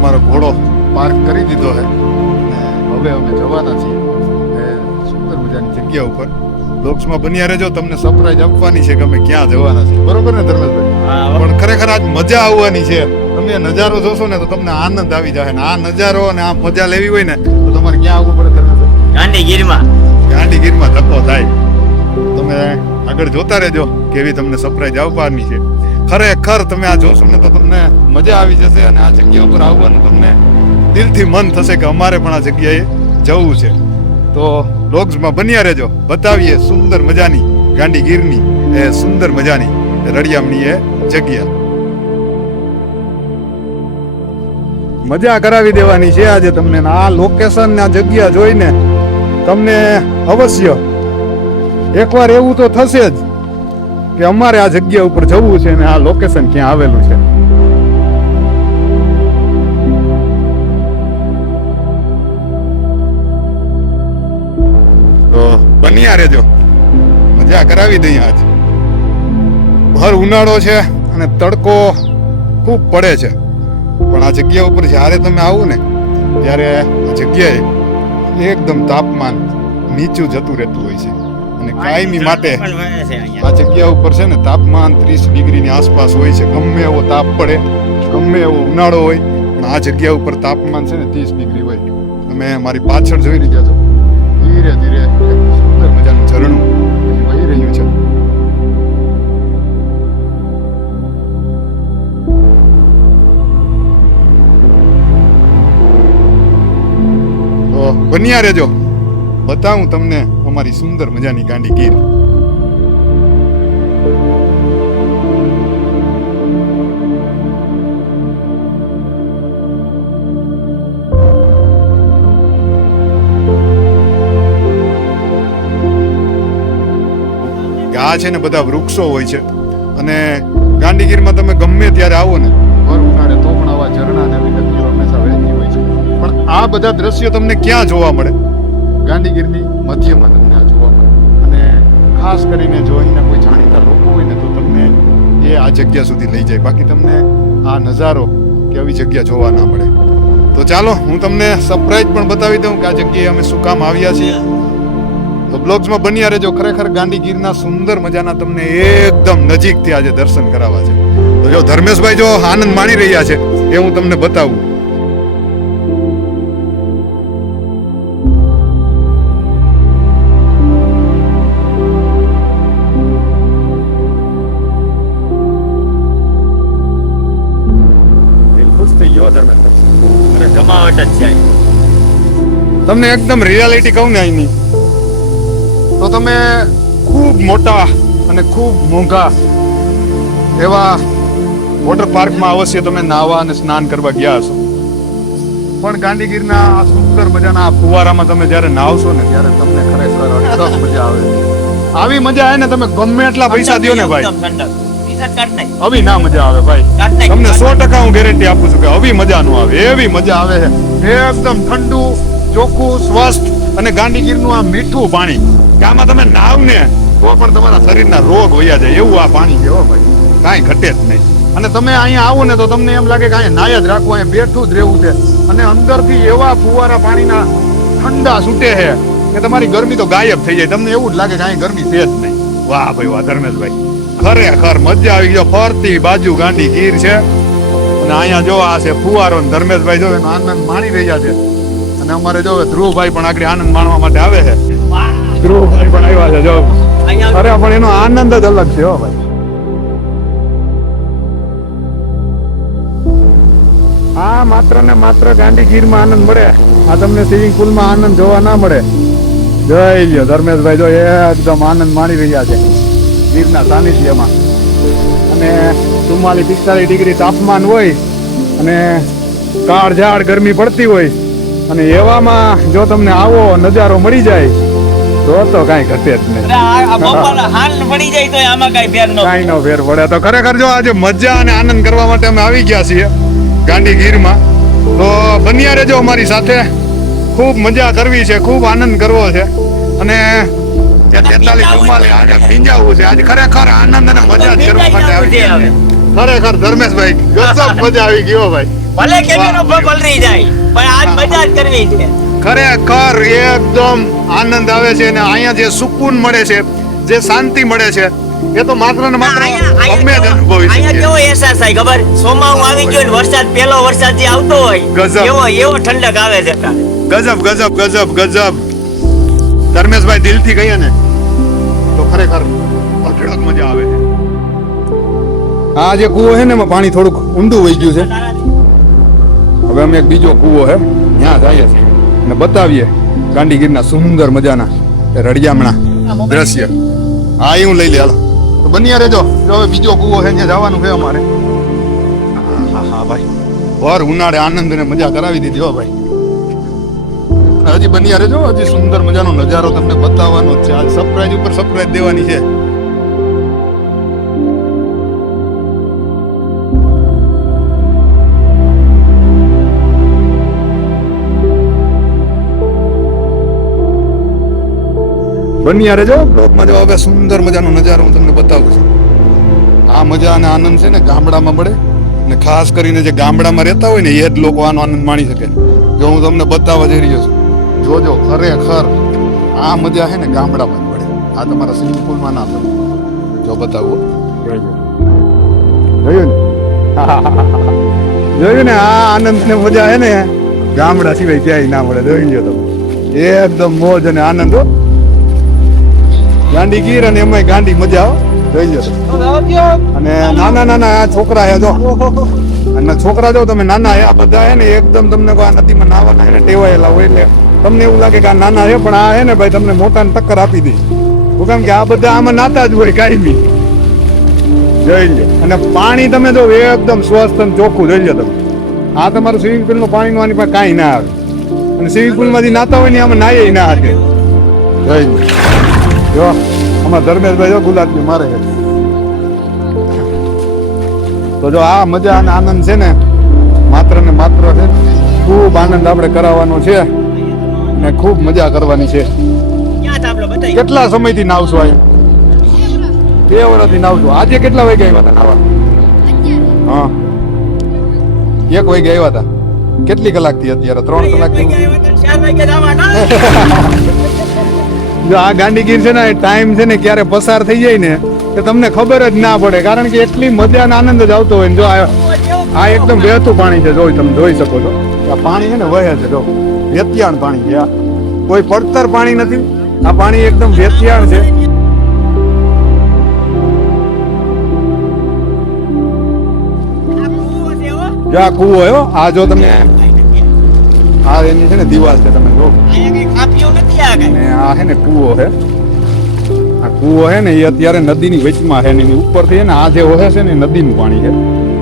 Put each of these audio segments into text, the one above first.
અમારો ઘોડો પાર્ક કરી દીધો છે. હવે અમે જવાના છીએ સુંદર મજાની જગ્યા ઉપર. બ્લોગ્સમાં બન્યા રહેજો, તમને સરપ્રાઈઝ આપવાની છે કે અમે ક્યાં જવાના છીએ. બરોબર ને ધર્મેશભાઈ? પણ ખરેખર આજ મજા આવવાની છે. તમે નજારો જોશો ને તો તમને આનંદ આવી જાય. ને આ નજારો અને આ મજા લેવી હોય ને તો તમારે ક્યાં આવવું પડે ધર્મેશભાઈ? ગાંધીગીરમાં ધક્કો થાય. તમે આગળ જોતા રહેજો કેવી તમને સરપ્રાઈઝ આવવાની છે. ખરેખર તમે આ જોશો ને તો તમને મજા આવી જશે અને આ જગ્યા ઉપર આવવાનું તમને દિલથી મન થશે કે અમારે પણ આ જગ્યાએ જવું છે. તો બ્લોગ્સમાં બન્યા રહેજો, બતાવીએ સુંદર મજાની ગાંધીગીરની એ સુંદર મજાની રળિયામણી એ જગ્યા. મજા કરાવી દેવાની છે આજે તમને. આ લોકેશન આ જગ્યા જોઈને તમને અવશ્ય એકવાર એવું તો થશે જ કે અમારે આ જગ્યા ઉપર જવું છે ને આ લોકેશન ક્યાં આવેલું છે. તો બન્યા રહેજો, મજા કરાવી દઈએ. આજ ભર ઉનાળો છે અને તડકો ખૂબ પડે છે, પણ આ જગ્યા ઉપર જ્યારે તમે આવો ને ત્યારે આ જગ્યાએ એકદમ તાપમાન નીચું જતું રહેતું હોય છે. અને કાયમી માટે આ જગ્યા ઉપર છે ને તાપમાન 30 ડિગ્રીની આસપાસ હોય છે. ગમે એવો તાપ પડે, ગમે એવો ઉનાળો હોય, પણ આ જગ્યા ઉપર તાપમાન છે ને 30 ડિગ્રી હોય. તમે મારી પાછળ જોઈ રહ્યા છો, ધીરે ધીરે સુંદર મજાનું ઝરણું વહી રહ્યું છે. તો બન્યા રહેજો, બતાવું તમને અમારી સુંદર મજાની ગાંધીગીર. આ છે ને બધા વૃક્ષો હોય છે અને ગાંધીગીરમાં તમે ગમે ત્યારે આવો ને ભર ઉનાળે તો પણ આવા ઝરણા ને આવી નદીઓ હંમેશા વહેતી હોય છે. પણ આ બધા દ્રશ્યો તમને ક્યાં જોવા મળે? ગાંધીગીરની મધ્યમાં તમને આ જોવા મળે. અને ખાસ કરીને જો અહીંના કોઈ જાણીતા લોકો હોય ને તો તમને એ આ જગ્યા સુધી લઈ જાય. બાકી તમને આ નજારો કે આવી જગ્યા જોવા ના મળે. તો ચાલો હું તમને સરપ્રાઈઝ પણ બતાવી દઉં કે આ જગ્યાએ અમે શું કામ આવ્યા છીએ. તો બ્લોગ્સમાં બન્યા રહેજો. ખરેખર ગાંધીગીરના સુંદર મજાના તમને એકદમ નજીકથી આજે દર્શન કરાવવા છે. તો જો ધર્મેશભાઈ જો આનંદ માણી રહ્યા છે એ હું તમને બતાવું. તમને એકદમ રિયાલિટી કહું ને અહીંની તો તમે ખૂબ મોટા અને ખૂબ મોંઘા એવા વોટર પાર્કમાં અવશ્ય તમે નાહવા અને સ્નાન કરવા ગયા હશો, પણ ગાંધીગીરના આ સુંદર મજાના આ ફુવારામાં તમે જ્યારે નાવશો ને ત્યારે તમને ખરેખર અઢળક મજા આવે. આવી મજા આવે ને તમે ગમે એટલા પૈસા દો ને ભાઈ, આવી ના મજા આવે ભાઈ. તમને 100% હું ગેરંટી આપું છું કે આવી મજા નો આવે. એવી મજા આવે છે, એકદમ ઠંડુ, ચોખ્ખું, સ્વસ્થ અને ગાંધીગીરનું આ મીઠું પાણી કે આમાં તમે નાવ ને તો પણ તમારા શરીરના રોગ વયા જાય એવું આ પાણી છે હો ભાઈ, કાંઈ ઘટે જ નહીં. અને તમે અહીંયા આવો ને તો તમને એમ લાગે કે અહીંયા નાય જ રાખવું, અહીંયા બેઠું જ રહેવું છે. અને અંદરથી એવા ફુવારા પાણીના ઠંડા છૂટે છે કે તમારી ગરમી તો ગાયબ થઈ જાય. તમને એવું જ લાગે કે અહીંયા ગરમી છે જ નહીં. વાહ ભાઈ વાહ ધર્મેશભાઈ, ખરેખર મજા આવી ગયો. ફરતી બાજુ ગાંધીગીર છે અને અહીંયા જો આ છે ફુવારો. ધર્મેશભાઈ જો એનો આનંદ માણી રહ્યા છે. અને અમારે જો ધ્રુવભાઈ પણ આગળ આનંદ માણવા માટે આવે છે. ધ્રુવભાઈ પણ આવ્યા છે જો. અરે પણ એનો આનંદ જ અલગ છે હો ભાઈ. આ માત્ર ને માત્ર ગાંધીગીરમાં આનંદ મળે. આ તમને સ્વિમિંગ પુલમાં આનંદ જોવા ના મળે. જય લ્યો ધર્મેશભાઈ જો એકદમ આનંદ માણી રહ્યા છે ગીરના સાનિધ્યમાં. અને 44-45 ડિગ્રી તાપમાન હોય અને કાળઝાળ ગરમી પડતી હોય અને એવામાં જો તમને આવો નજારો મળી જાય તો કઈ ઘટે જ નહીં. કઈ નો ફેર પડે. તો ખરેખર જો આજે મજા અને આનંદ કરવા માટે અમે આવી ગયા છીએ ગાંધીગીરમાં. તો બન્યા રહેજો અમારી સાથે. ખૂબ મજા કરવી છે, ખૂબ આનંદ કરવો છે અને 43-44 આજે ભીંજાવું છે. આજે ખરેખર આનંદ અને મજા જ કરવા માટે આવી ગયા. ખરેખર ધર્મેશભાઈ ગજબ મજા આવી ગયો ભાઈ. ભલે કેમેરો પલરી જાય પણ આજ મજા જ કરવી છે. ખરેખર એકદમ આનંદ આવે છે અને અહીંયા જે સુકૂન મળે છે, જે શાંતિ મળે છે, એ તો માત્ર ને માત્ર અમે જ અનુભવી અહીંયા શકીએ. કેવો અહેસાસ થાય ખબર? સોમાવું આવી ગયો ને વરસાદ, પહેલો વરસાદ જે આવતો હોય ગજબ. એવો ઠંડક આવે છે અત્યારે. ગજબ ગજબ ગજબ ગજબ. ધર્મેશભાઈ દિલથી કહીએ ને તો ખરેખર અઢળક મજા આવે છે. આ જે કૂવો છે ને એમાં પાણી થોડુંક ઊંડું વહી ગયું છે. હવે અમે એક બીજો કૂવો છે ત્યાં જઈએ છીએ અને બતાવીએ ગાંડીગીરના સુંદર મજાના એ રળિયામણા દ્રશ્ય. હા એ હું લઈ લે હાલો તો બન્યા રહેજો. જો હવે બીજો કૂવો છે ત્યાં જવાનું છે અમારે. હા હા ભાઈ ભર ઉનાળે આનંદ ને મજા કરાવી દીધી હો ભાઈ. હજી બન્યા રહેજો, હજી સુંદર મજાનો નજારો તમને બતાવવાનો જ છે. આજ સરપ્રાઈઝ ઉપર સરપ્રાઈઝ દેવાની છે. બન્યા રહેજો બ્લોગમાં. હવે સુંદર મજાનો નજારો હું તમને બતાવું છું. આ મજા અને આનંદ છે ને ગામડામાં મળે, અને ખાસ કરીને જે ગામડામાં રહેતા હોય ને એ જ લોકો આનો આનંદ માણી શકે. જો હું તમને બતાવવા જઈ રહ્યો છું, જોજો ખરેખર આ મજા છે ને ગામડામાં જ મળે. આ તમારા સ્વિમિંગ પુલમાં ના મળે. જો બતાવું જોયું ને જોયું ને આ આનંદ ને મજા છે ને ગામડા સિવાય ક્યાંય ના મળે. જોઈ લ્યો તમે એકદમ મોજ અને આનંદ હો. ગાંડી ગીર અને એમાં ગાંડી મજા જોઈ લો. અને નાના નાના છોકરા હે જો, અને છોકરા જો તમે નાના હે આ બધા હે ને એકદમ તમને આ નદીમાં નાવાના હે ને ટેવાયેલા હોય એટલે તમને એવું લાગે કે આ નાના છે, પણ આ હે ને ભાઈ તમને મોટાને ટક્કર આપી દે. કેમ કે આ બધા આમાં નાતા જ હોય કાયમી. જોઈ લો. અને પાણી તમે જો એકદમ સ્વસ્થ અને ચોખ્ખું જોઈ લો તમે. આ તમારું સ્વિમિંગ પુલ નું પાણી આની પાસે કાંઈ ના આવે. અને સ્વિમિંગ પુલ માંથી નાતા હોય ને આમાં નાય ના શકે. જોઈ લો. જો અમારા ધર્મેશભાઈ જો ગુલાબજી મારે છે. તો જો આ મજા અને આનંદ છે ને માત્ર ને માત્ર છે ખૂબ આનંદ આપણે કરાવવાનો છે અને ખૂબ મજા કરવાની છે. કેટલા સમયથી નાવશો અહીંયા? 2 વર્ષથી નાવશો. આજે કેટલા વાગે આવ્યા હતા નાવા? હા 1 વાગે આવ્યા હતા. કેટલી કલાક થી અત્યારે? 3 કલાક જો આ ગાંડીગીર છે ને ટાઈમ છે ને ક્યારે પસાર થઈ જાય ને કે તમને ખબર જ ના પડે, કારણ કે એટલી મજા અને આનંદ જ આવતો હોય ને. જો આ એકદમ વહેતું પાણી છે, જોઈ તમે જોઈ શકો છો. આ પાણી છે ને વહે છે, જો વેતિયાણ પાણી છે. આ કોઈ પડતર પાણી નથી, આ પાણી એકદમ વેતિયાણ છે. જો આ કૂવો હો, આ જો તમે આ એની છે ને દિવાલ છે, તમે જો. અને આ છે ને કૂવો છે. આ કૂવો છે ને એ અત્યારે નદીની વચમાં છે ને એની ઉપરથી ને આ જે વહે છે ને નદીનું પાણી છે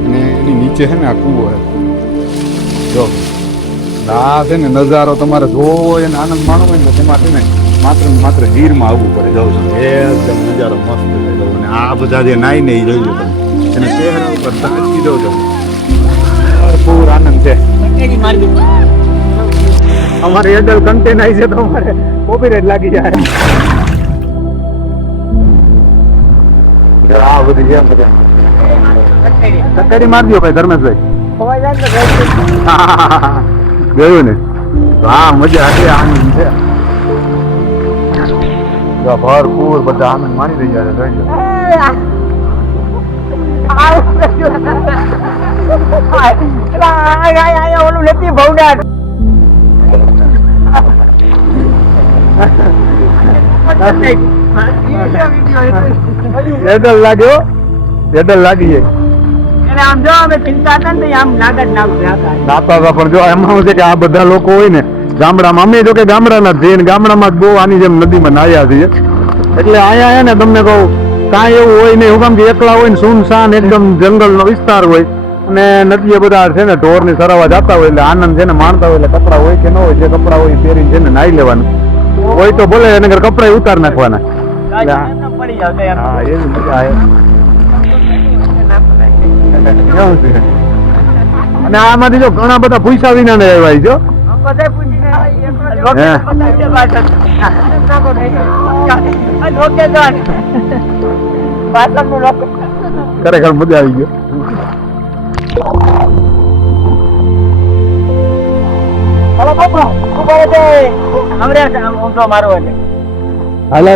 અને એની નીચે છે ને આ કૂવો છે. જો આ છે ને નજારો તમારે જોવો હોય અને આનંદ માણવો હોય ને તેમાં છે ને માત્ર ગીરમાં આવવું પડે. જવું છે એકદમ નજારો મસ્ત છે. અને આ બધા જે નાઈ ને એ જોઈ લો તમે, એને ચહેરા ઉપર તાકી દો છો. ભરપૂર આનંદ છે. અમારે એડલ કન્ટેન આવી છે તો અમારે કોપીરાઈટ લાગી જાય. આ બધી છે મજા. કટરી મારી દો ભાઈ ધર્મેશભાઈ. જોયું ને? હા મજા છે, આનંદ છે. ભરપૂર બધા આનંદ માણી રહી જાય. જોઈ લો. ઓલું નથી ભવડા એડલ લાગ્યો, એડલ લાગી જાય. આમ જો અમે ચિંતા હતા ને આમ નાગત નાતા હતા. પણ જો એમાં શું છે કે આ બધા લોકો હોય ને ગામડામાં, અમે જો કે ગામડાના જ છીએ, ગામડામાં જ બહુ આની જેમ નદીમાં નાહ્યા છીએ. એટલે અહીંયા હે ને તમને કહું કાંઈ એવું હોય નહીં. હું કામ કે એકલા હોય ને સુનસાન એકદમ જંગલનો વિસ્તાર હોય અને નદીએ બધા છે ને ઢોરની સરાવા જતા હોય એટલે આનંદ છે ને માણતા હોય. એટલે કપડા હોય કે ન હોય, જે કપડા હોય પહેરીને છે ને નાહી લેવાનું હોય તો બોલે એને કપડા ઉતાર નાખવાના. હા એવી મજા આવે. અને આમાંથી જો ઘણા બધા પૈસા વિના ને આવ્યા જો. ખરેખર મજા આવી ગયો. હાલ.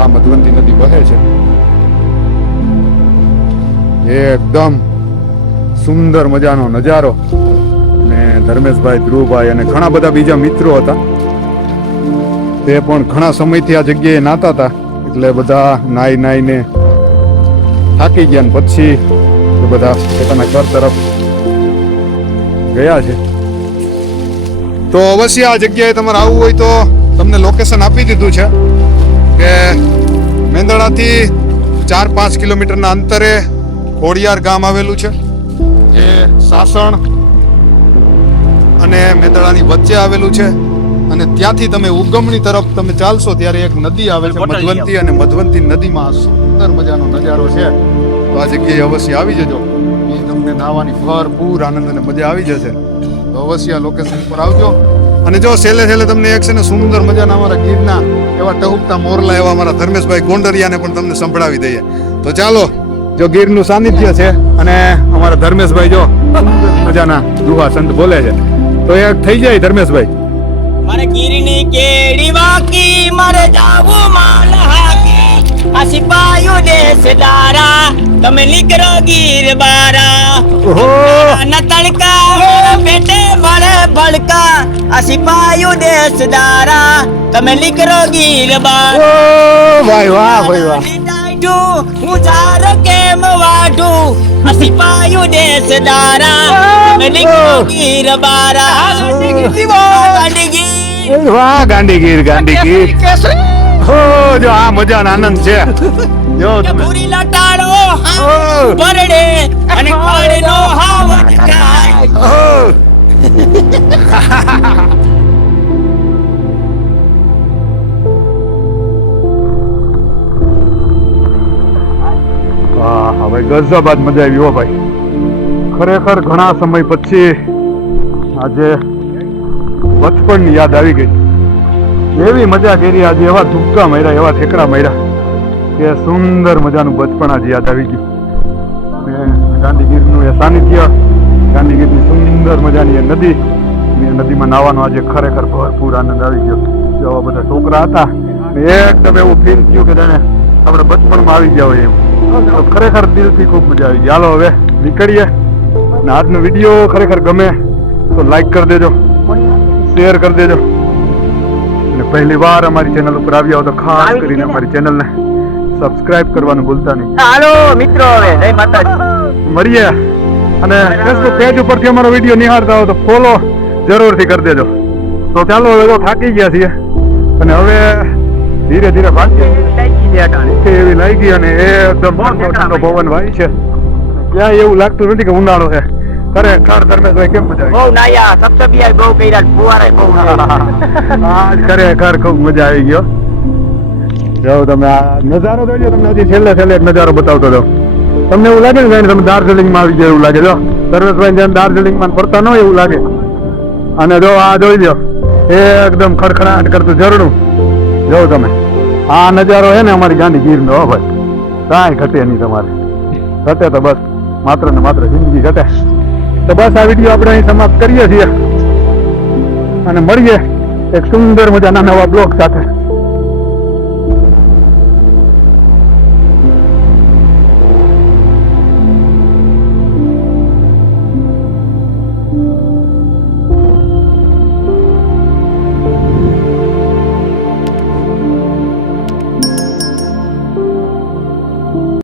આ મધવંતી નદી વહે છે એકદમ સુંદર મજાનો નજારો. ને ધર્મેશભાઈ, ધ્રુવભાઈ અને ઘણા બધા બીજા મિત્રો હતા. તે પણ ઘણા સમયથી આ જગ્યાએ નાતા હતા, એટલે બધા નાઈને થાકી ગયા ને પછી બધા પોતાના ઘર તરફ ગયા છે. તો અવશ્ય આ જગ્યાએ તમારે આવવું હોય તો તમને લોકેશન આપી દીધું છે કે મેંદરડાથી 4-5 કિલોમીટરના અંતરે ખોડિયાર ગામ આવેલું છે, જે સાસણ અને મેંદરડાની વચ્ચે આવેલું છે. અને ત્યાંથી તમે ઉગમણી તરફ તમે ચાલશો ત્યારે એક નદી આવે છે મધવંતી, અને મધવંતી નદીમાં સુંદર મજાનો નજારો છે. તો આ જગ્યાએ અવશ્ય આવી જજો. એ તમને નાહવાની ભરપૂર આનંદ અને મજા આવી જશે. તો અવશ્ય આ લોકેશન પર આવજો. અને જો છેલ્લે તમને એક છે ને સુંદર મજાના અમારા ગીરના એવા ટહુકતા મોરલા એવા અમારા ધર્મેશભાઈ ગોંડરિયાને પણ તમને સંભળાવી દઈએ. તો ચાલો, જો ગીરનું સાનિધ્ય છે અને અમારા ધર્મેશભાઈ જો સુંદર મજાના દુહા સંત બોલે છે, તો એ થઈ જાય ધર્મેશભાઈ. મારે ગીરની કેડી વાકી, મારે જાવું માલ હાકી, આ સિપાહીઓ દેશદારા, તમે નીકળો ગીર બારા. ઓહો, ના તડકા હો પેટે મળે ભડકા, આ સિપાહીઓ દેશદારા, તમે નીકળો ગીર બારા. ભાઈ વાહ ભાઈ વાહ. હું ચાર કેમ વાઢું, આ સિપાહીઓ દેશદારા, તમે નીકળો ગીર બારા. ગાંધીગીર વાહ ગાંધીગીર. હો, જો આ મજાનો આનંદ છે. જો તમે પૂરી લટાડો પરડે અને પાડનો હાવ હા ભાઈ, ગજબ આજ મજા આવી હો ભાઈ. ખરેખર ઘણા સમય પછી આજે બચપણની યાદ આવી ગઈ. એવી મજા કરી આજે, એવા ધુક્કા માર્યા, એવા ઠેકડા માર્યા કે સુંદર મજાનું બચપણ આજે યાદ આવી ગયું. ગાંધીગીરનું એ સાનિધ્ય, ગાંધીગીરની સુંદર મજાની એ નદી, એ નદીમાં નાહવાનો આજે ખરેખર ભરપૂર આનંદ આવી ગયો. એવા બધા છોકરા હતા, એકદમ એવું ફીલ થયું કે જાણે આપણે બચપણમાં આવી ગયા હોય એમ. તો ખરેખર દિલથી ખૂબ મજા આવી ગઈ. હાલો હવે નીકળીએ. અને આજનો વિડીયો ખરેખર ગમે તો લાઈક કરી દેજો, શેર કરી દેજો. અને પહેલી વાર અમારી ચેનલ ઉપર આવ્યા હો તો ખાસ કરીને અમારી ચેનલને સબસ્ક્રાઇબ કરવાનું ભૂલતા નહીં. હાલો મિત્રો, હવે જય માતાજી. મળીએ. અને ફેસબુક પેજ ઉપરથી અમારો વિડીયો નિહાળતા હો તો ફોલો જરૂરથી કરી દેજો. તો ચાલો, હવે તો થાકી ગયા છીએ અને હવે ધીરે ધીરે ભાગીએ એવી લાગી. અને એકદમ ઠંડો પવન વાય છે. ક્યાંય એવું લાગતું નથી કે ઉનાળો છે. ખરેખર ધર્મેશભાઈ કેમ મજા બહુ નાયા, સબસબિયા બહુ કર્યા, ફુવારા બહુ આવી? આજ ખરેખર ખૂબ મજા આવી ગયો. જો તમે આ નજારો જોઈ લો. તમને હજી છેલ્લે એક નજારો બતાવતો હતો. તમને એવું લાગે ને તમે દાર્જિલિંગમાં આવી ગયા એવું લાગે. જો ધર્મેશભાઈ જેમ દાર્જિલિંગમાં ફરતા ન હોય એવું લાગે. અને જો આ જોઈ લો, એકદમ ખડખડાટ કરતું ઝરણું. જો તમે આ નજારો છે ને અમારી ગાંધીગીરનો. હો ભાઈ, કાંઈ ઘટે નહીં તમારે. ઘટે તો બસ માત્ર ને માત્ર જિંદગી ઘટે. તો બસ આ વિડીયો આપણે અહીં સમાપ્ત કરીએ છીએ અને મળીએ એક સુંદર મજાના નવા બ્લોગ સાથે.